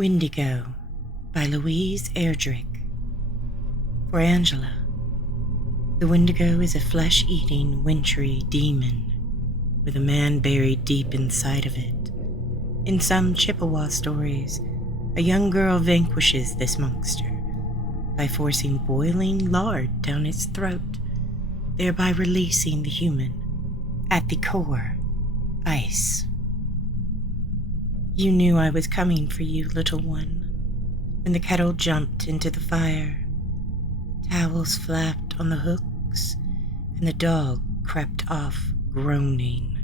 Windigo by Louise Erdrich. For Angela, the Windigo is a flesh-eating, wintry demon with a man buried deep inside of it. In some Chippewa stories, a young girl vanquishes this monster by forcing boiling lard down its throat, thereby releasing the human. At the core, ice. You knew I was coming for you, little one, when the kettle jumped into the fire. Towels flapped on the hooks, and the dog crept off, groaning,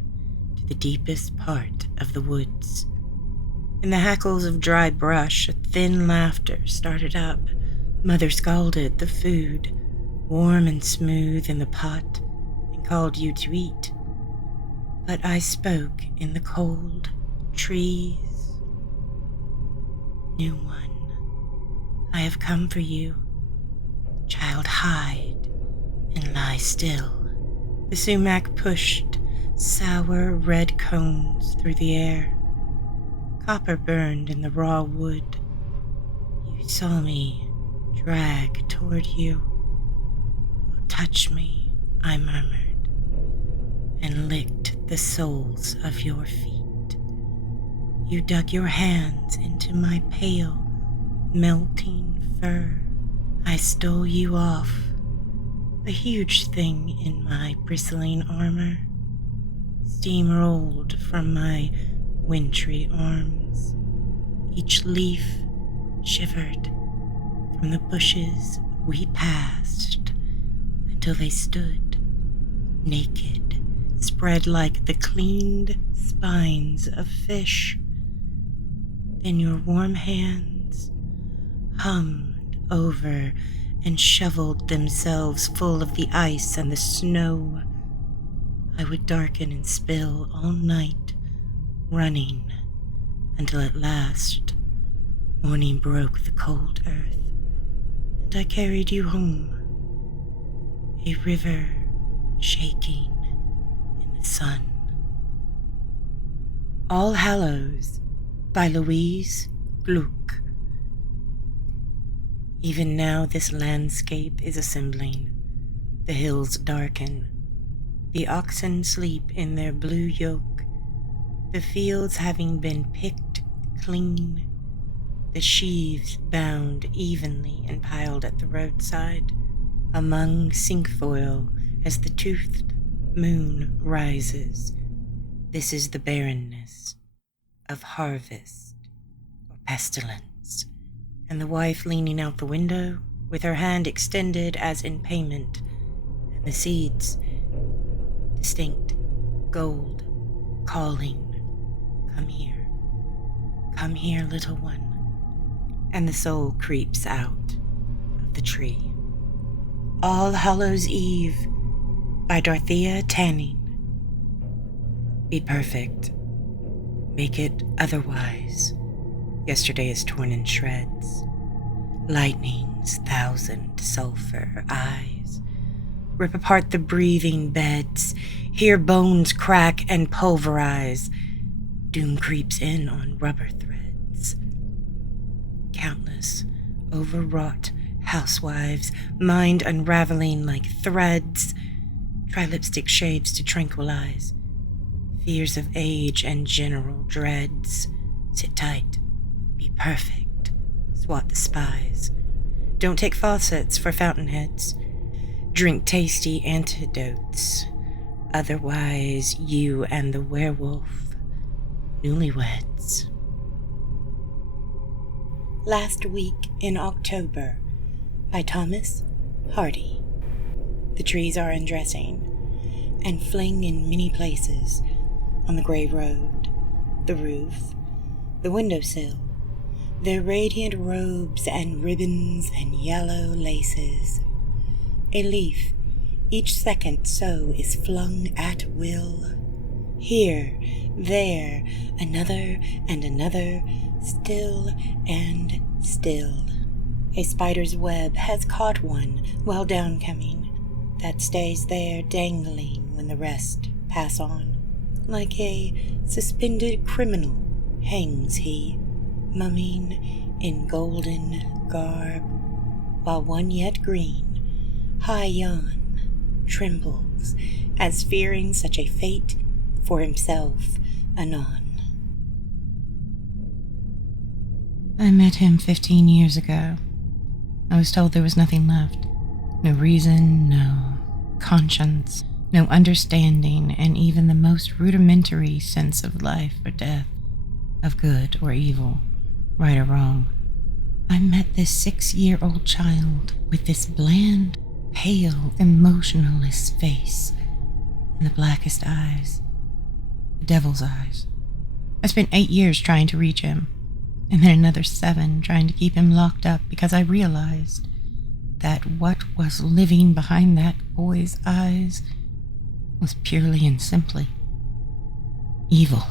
to the deepest part of the woods. In the hackles of dry brush, a thin laughter started up. Mother scalded the food, warm and smooth in the pot, and called you to eat. But I spoke in the cold trees. New one, I have come for you. Child, hide and lie still. The sumac pushed sour red cones through the air. Copper burned in the raw wood. You saw me drag toward you. Oh, touch me, I murmured, and licked the soles of your feet. You dug your hands into my pale, melting fur. I stole you off, a huge thing in my bristling armor. Steam rolled from my wintry arms. Each leaf shivered from the bushes we passed until they stood naked, spread like the cleaned spines of fish. Then your warm hands hummed over and shoveled themselves full of the ice and the snow. I would darken and spill all night, running, until at last morning broke the cold earth, and I carried you home, a river shaking in the sun. All Hallows by Louise Gluck. Even now this landscape is assembling. The hills darken. The oxen sleep in their blue yoke. The fields having been picked clean. The sheaves bound evenly and piled at the roadside. Among cinquefoil as the toothed moon rises. This is the barrenness of harvest or pestilence, and the wife leaning out the window with her hand extended as in payment, and the seeds, distinct, gold, calling, come here, little one, and the soul creeps out of the tree. All Hallows Eve by Dorothea Tanning. Be perfect. Make it otherwise. Yesterday is torn in shreds. Lightning's thousand sulfur eyes rip apart the breathing beds. Hear bones crack and pulverize. Doom creeps in on rubber threads. Countless, overwrought housewives, mind unraveling like threads. Try lipstick shades to tranquilize. Fears of age and general dreads. Sit tight, be perfect, swat the spies. Don't take faucets for fountainheads. Drink tasty antidotes. Otherwise, you and the werewolf, newlyweds. Last Week in October by Thomas Hardy. The trees are undressing and fling in many places. On the gray road, the roof, the windowsill, their radiant robes and ribbons and yellow laces. A leaf, each second so, is flung at will. Here, there, another and another, still and still. A spider's web has caught one while downcoming, that stays there dangling when the rest pass on. Like a suspended criminal hangs he, mumming in golden garb, while one yet green, high yon, trembles, as fearing such a fate for himself anon. I met him 15 years ago. I was told there was nothing left. No reason, no conscience, no understanding, and even the most rudimentary sense of life or death, of good or evil, right or wrong. I met this 6-year-old child with this bland, pale, emotionless face and the blackest eyes, the devil's eyes. I spent 8 years trying to reach him, and then another 7 trying to keep him locked up because I realized that what was living behind that boy's eyes was purely and simply evil.